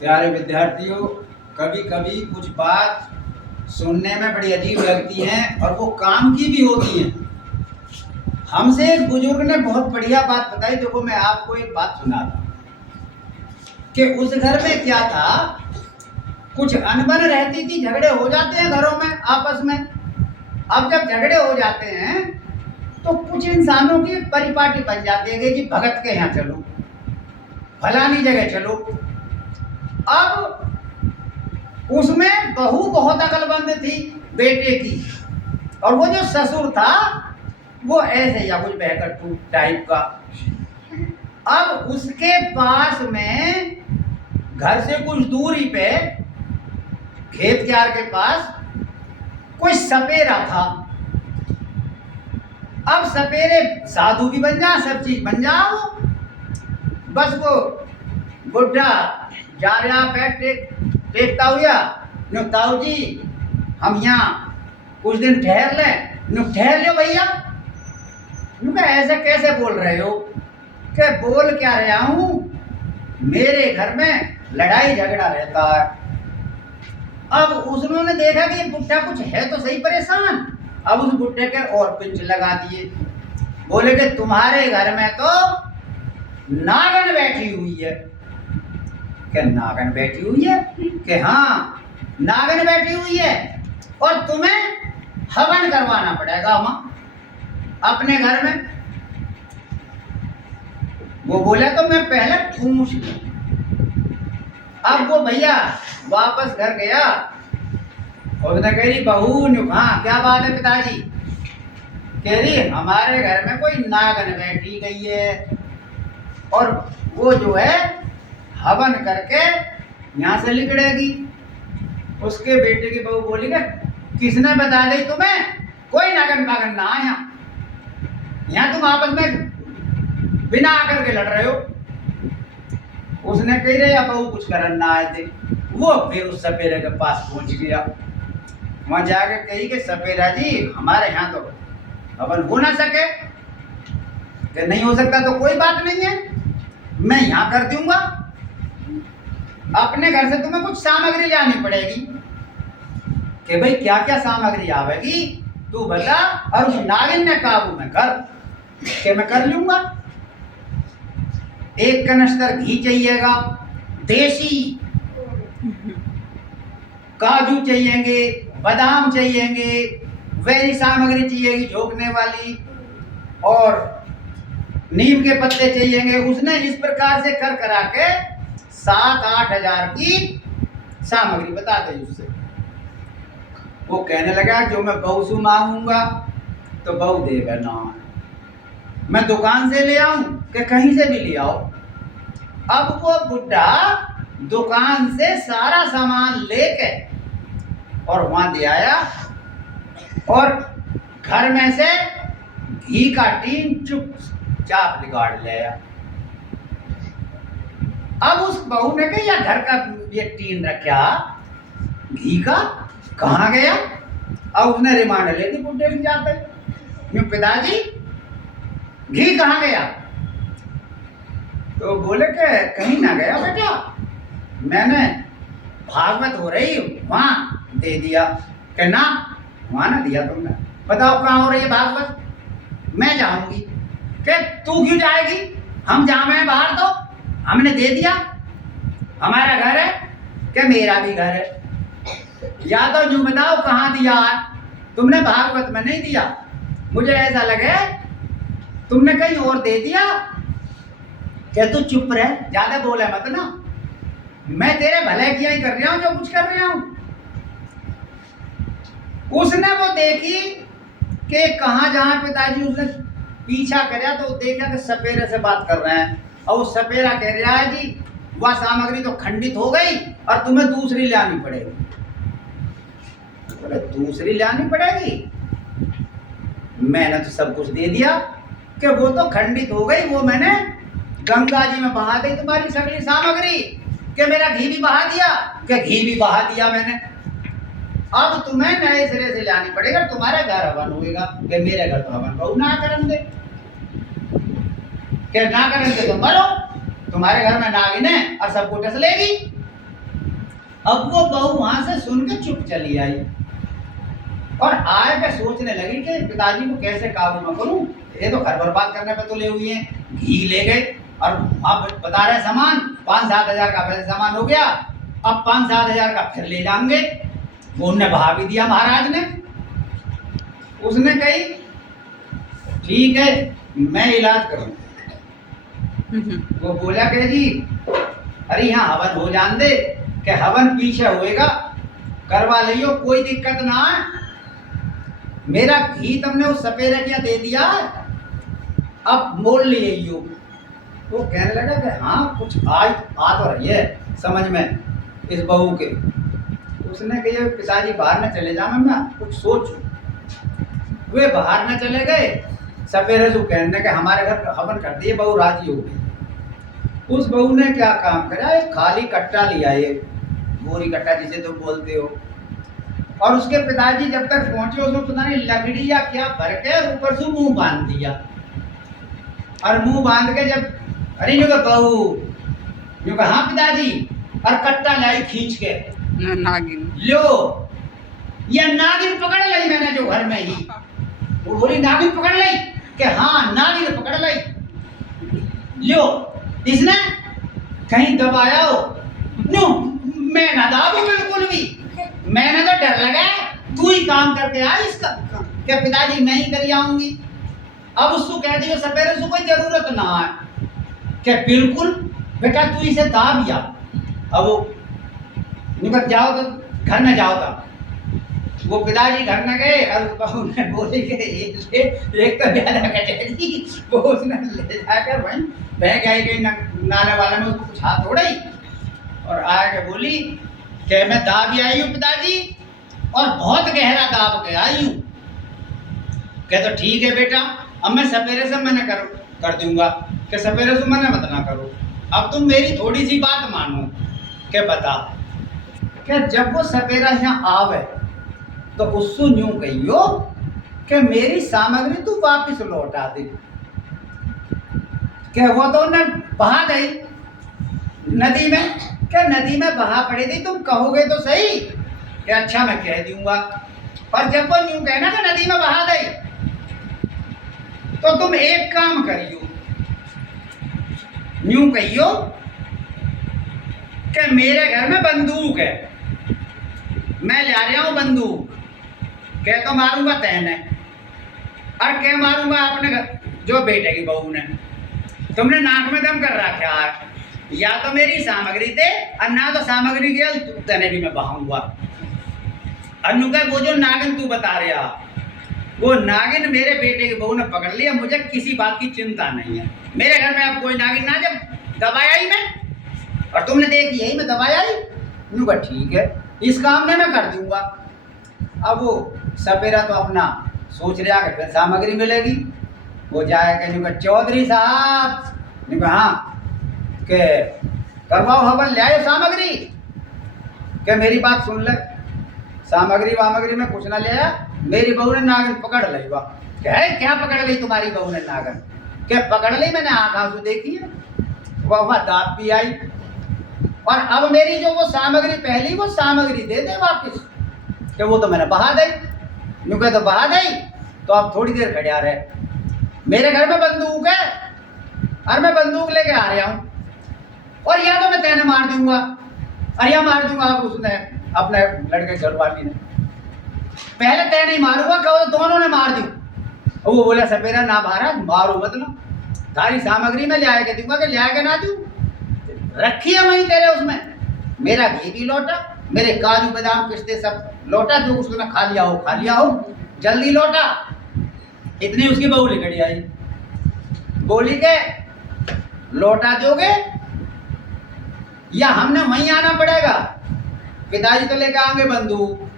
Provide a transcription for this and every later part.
प्यारे विद्यार्थियों, कभी कभी कुछ बात सुनने में बड़ी अजीब लगती हैं और वो काम की भी होती हैं। हमसे एक बुजुर्ग ने बहुत बढ़िया बात बताई। देखो, मैं आपको एक बात सुनाता कि उस घर में क्या था, कुछ अनबन रहती थी, झगड़े हो जाते हैं घरों में आपस में। अब जब झगड़े हो जाते हैं तो कुछ इंसानों की परिपाटी बन जाती है कि जी भगत के यहाँ चलो, फलानी जगह चलो। अब उसमें बहू बहुत अकलमंद थी बेटे की, और वो जो ससुर था वो ऐसे या कुछ बहकट्टू टाइप का। अब उसके पास में घर से कुछ दूरी पे खेत क्यार के पास कोई सपेरा था। अब सपेरे साधु भी बन जा, सब चीज बन जाओ, बस वो बुढ़ा जा रहा पैर देखता हुआ, नो ताऊ जी हम यहाँ कुछ दिन ठहर लें। नो ठहर लो भैया। ऐसे कैसे बोल रहे हो? कि बोल क्या रहा हूँ, मेरे घर में लड़ाई झगड़ा रहता है। अब उसने देखा कि ये बुढ़ा कुछ है तो सही परेशान। अब उस बुढ़े के और पिंच लगा दिए। बोले कि तुम्हारे घर में तो नागन बैठी हुई है। कि नागन बैठी हुई है? कि हाँ, नागन बैठी हुई है और तुम्हें हवन करवाना पड़ेगा माँ अपने घर में। वो बोला तो मैं पहले पूछ लूं। अब वो भैया वापस घर गया और उसने कह रही बहू, हाँ क्या बात है पिताजी? कह रही हमारे घर में कोई नागन बैठी गई है और वो जो है हवन करके यहाँ से निकलेगी। उसके बेटे की बहू बोली कि किसने बता दी तुम्हें? कोई नागन पागन ना आया, यहाँ तुम आपस में बिना आकर के लड़ रहे हो। उसने कही रहे बहू कुछ करन ना आए थे। वो फिर उस सपेरे के पास पहुंच गया। वहां जाके कही कि सपेरा जी हमारे यहाँ तो हवन हो ना सके। कि नहीं हो सकता तो कोई बात नहीं है, मैं यहाँ कर दूंगा। अपने घर से तुम्हें कुछ सामग्री लानी पड़ेगी। कि भाई क्या क्या सामग्री आवेगी तू बता, और उस नागिन ने काबू में कर। कि मैं कर लूंगा। एक कनस्तर घी चाहिएगा देसी, काजू चाहिएंगे, बादाम चाहिएंगे, वही सामग्री चाहिएगी झोंकने वाली, और नीम के पत्ते चाहिएंगे। उसने इस प्रकार से कर करा के 7-8 हजार की सामग्री बता दी उससे। वो कहने लगा जो मैं बहू से मांगूंगा तो बहू देगा ना, मैं दुकान से ले आऊं कि कहीं से भी ले आओ। अब वो बुढ़ा दुकान से सारा सामान लेके और वहां दे आया और घर में से घी का टीन चुपचाप निकाल ले आया। अब उस बहू ने कहा यार घर का ये टीन रखा घी का कहाँ गया? अब उसने रिमांड ले दी बुढ़े से जाते, पिताजी घी कहाँ गया? तो बोले कि कहीं ना गया बेटा, मैंने भागवत हो रही वहां दे दिया। कि ना वहां ना दिया तुमने, बताओ कहाँ हो रही है भागवत? मैं जाऊंगी। कि तू क्यों जाएगी? हम जावे बाहर तो हमने दे दिया, हमारा घर है। कि मेरा भी घर है। या तो यूं बताओ कहाँ दिया है? तुमने भागवत में नहीं दिया, मुझे ऐसा लगे तुमने कहीं और दे दिया। क्या तू चुप रहे, ज्यादा बोले मत ना, मैं तेरे भले किया ही कर रहा हूं जो कुछ कर रहा हूं। उसने वो देखी कि कहाँ जहां पिताजी, उसने पीछा कराया तो देखा कि सपेरे से बात कर रहे हैं और उस सपेरा कह रहा है जी वह सामग्री तो खंडित हो गई और तुम्हें दूसरी लानी पड़ेगी। बोले दूसरी लानी पड़ेगी? मैंने तो सब कुछ दे दिया। कि वो तो खंडित हो गई, वो मैंने गंगा जी में बहा दी तुम्हारी सगली सामग्री। कि मेरा घी भी बहा दिया? कि घी भी बहा दिया मैंने। अब तुम्हें नए सिरे से लानी पड़ेगा, तुम्हारे घर हवन होएगा। कि मेरे घर तो हवन बहू ना करन दे। कि ना करन दे तो मरो, तुम्हारे घर में नागिन है और सबको टस लेगी। अब वो बहू वहां से सुन के चुप चली आई और आए के सोचने लगी कि पिताजी को कैसे काबू में करूं, ये तो घर बर्बाद करने पे तो ले हुई हैं। घी ले गए और आप बता रहे सामान 5-7 हजार का वैसे सामान हो गया, अब 5-7 हजार का फिर ले जाएंगे। वो उन्हें बहा भी दिया महाराज ने। उसने कही ठीक है मैं इलाज करूं। वो बोला कि जी अरे यहाँ हवन हो जान दे, कि हवन पीछे होएगा करवा लियो, कोई दिक्कत ना है। मेरा घी तुमने उस सपेरे क्या दे दिया, अब मोल लिए यो। वो कहने लगा कि हाँ कुछ आ तो रही है समझ में इस बहू के। उसने कहा पिताजी बाहर न चले जा, मैं कुछ सोचूं। वे बाहर न चले गए। सपेरे जो कहने के हमारे घर हवन कर दिए, बहू राजी हो गई। उस बहू ने क्या काम करा, एक खाली कट्टा लिया, ये बोरी कट्टा जिसे तुम बोलते हो, और उसके पिताजी जब तक पहुंचे उसमें पता नहीं लकड़ी या क्या भर के और ऊपर से मुंह बांध दिया। और मुंह बांध के जब अरे यूँ बहू यूँ कहा हाँ पिताजी, और कट्टा लाई खींच के नागिन लो, ये नागिन पकड़ ली मैंने जो घर में ही। वो बोली नागिन पकड़ ली, कि हाँ नागिन पकड़ ली। लो इसने कहीं दबाया हो नो, मैं ना दाबू बिल्कुल भी, मैंने तो डर लगा तू ही काम करके आ इसका, क्या पिताजी मैं ही कर आऊंगी। अब उसको कह दियो सपेरे से कोई जरूरत ना है, क्या बिल्कुल बेटा तू इसे दाबिया। अब वो निकल जाओ तो घर में जाओ था। वो पिताजी घर में गए और बहू ने बोली कि एक तो ज्यादा कटेगी, वो उसने ले जाकर वहीं बह गई गई नाले वाले में, उसको कुछ हाथ उड़ाई और आके बोली कि मैं दाब आई हूँ पिताजी, और बहुत गहरा दाब के आई हूँ। कह तो ठीक है बेटा, अब मैं सपेरे से मना कर दूंगा, कि सपेरे से मना मत ना करो, अब तुम मेरी थोड़ी सी बात मानो। क्या बता, क्या जब वो सपेरा यहाँ आवे तो उसको यूं कहियो कि मेरी सामग्री तू वापस लौटा दे। क्या वो तो न बहा गई नदी में, क्या नदी में बहा पड़ी थी, तुम कहोगे तो सही कि अच्छा मैं कह दूंगा। और जब वो यूं कहना कि नदी में बहा गई, तो तुम एक काम करियो, यूं कहियो कि मेरे घर में बंदूक है, मैं ले रहा हूं बंदूक, कह तो मारूंगा तैने, और क्या मारूंगा अपने घर जो बेटे की बहू ने तुमने नाक में दम कर रखा है, या तो मेरी सामग्री दे और ना तो सामग्री के तने भी मैं बहाऊंगा। अनु का वो जो नागिन तू बता रहा, वो नागिन मेरे बेटे की बहू ने पकड़ लिया, मुझे किसी बात की चिंता नहीं है। मेरे घर में अब कोई नागिन ना, जब दबाया ही मैं और तुमने देखी यही मैं दबाया ही, यूँ ठीक है इस काम ने मैं कर दूंगा। अब वो सपेरा तो अपना सोच रहा कि फिर सामग्री मिलेगी। वो जाएगा चौधरी साहब, हाँ के करवाओ हवन ले आयो सामग्री, के मेरी बात सुन ले, सामग्री वामग्री में कुछ ना ले आया, मेरी बहू ने नागिन पकड़ ली। वाह क्या पकड़ ली तुम्हारी बहू ने नागिन, क्या पकड़ ली, मैंने आंखों से देखी है। वह दांत भी आई, और अब मेरी जो वो सामग्री पहली वो सामग्री दे दे वापस, कि वो तो मैंने बहा दी। यूँ कह तो बहा दी, तो अब थोड़ी देर खड़ा रहे, मेरे घर में बंदूक है और मैं बंदूक लेके आ रहा हूँ, और या तो मैं तेने मार दूंगा और या मार दूंगा अब उसने अपने लड़के घर वाली ने। पहले तय नहीं मारूंगा, कहो तो दोनों ने मार दी। और वो बोला सपेरा ना महाराज मारो मत ना, सारी सामग्री में ले आएगा दूंगा, कि ले आएगा ना दूं, रखी है वहीं तेरे उसमें, मेरा घी भी लौटा, मेरे काजू बादाम पिस्ते सब लौटा, जो उसने खा लिया हो जल्दी लौटा। इतनी उसकी बहू लिखड़ी आई, बोली के लौटा दोगे या हमने वहीं आना पड़ेगा, पिताजी तो लेकर आएंगे बंदूक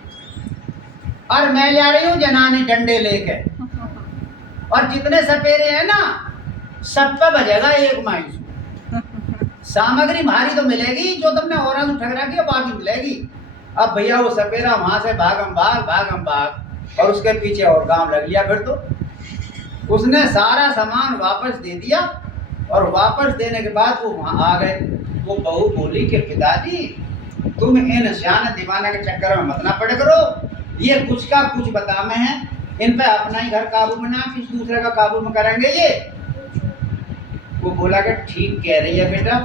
और मैं ले आ रही हूँ जनानी डंडे लेके, और जितने सपेरे हैं ना सब पे बजेगा एक माइस। सामग्री भारी तो मिलेगी, जो तुमने और ठगरा की बाकी मिलेगी। अब भैया वो सपेरा वहां से भागम भाग, और उसके पीछे और गांव लग लिया। फिर तो उसने सारा सामान वापस दे दिया, और वापस देने के बाद वो वहां आ गए। वो बहू बोली कि पिताजी तुम इन सियाने दीवाने के चक्कर में मत ना पड़े करो। ये कुछ का कुछ बता में है, इन पे अपना ही घर काबू में ना किसी दूसरे का काबू में करेंगे ये। वो बोला कि ठीक कह रही है बेटा,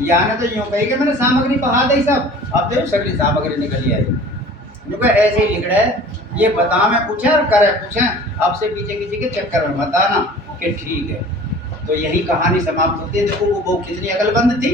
या ने तो यूं कही कि मैंने सामग्री बहा दी सब, अब देखो सगली सामग्री निकली आई। जो ऐसे ही लिख रहा है, ये बता में पूछे और करे पूछे, अब से पीछे किसी के चक्कर में बताना कि ठीक है। तो यही कहानी समाप्त होती है। देखो वो कितनी अकलमंद थी।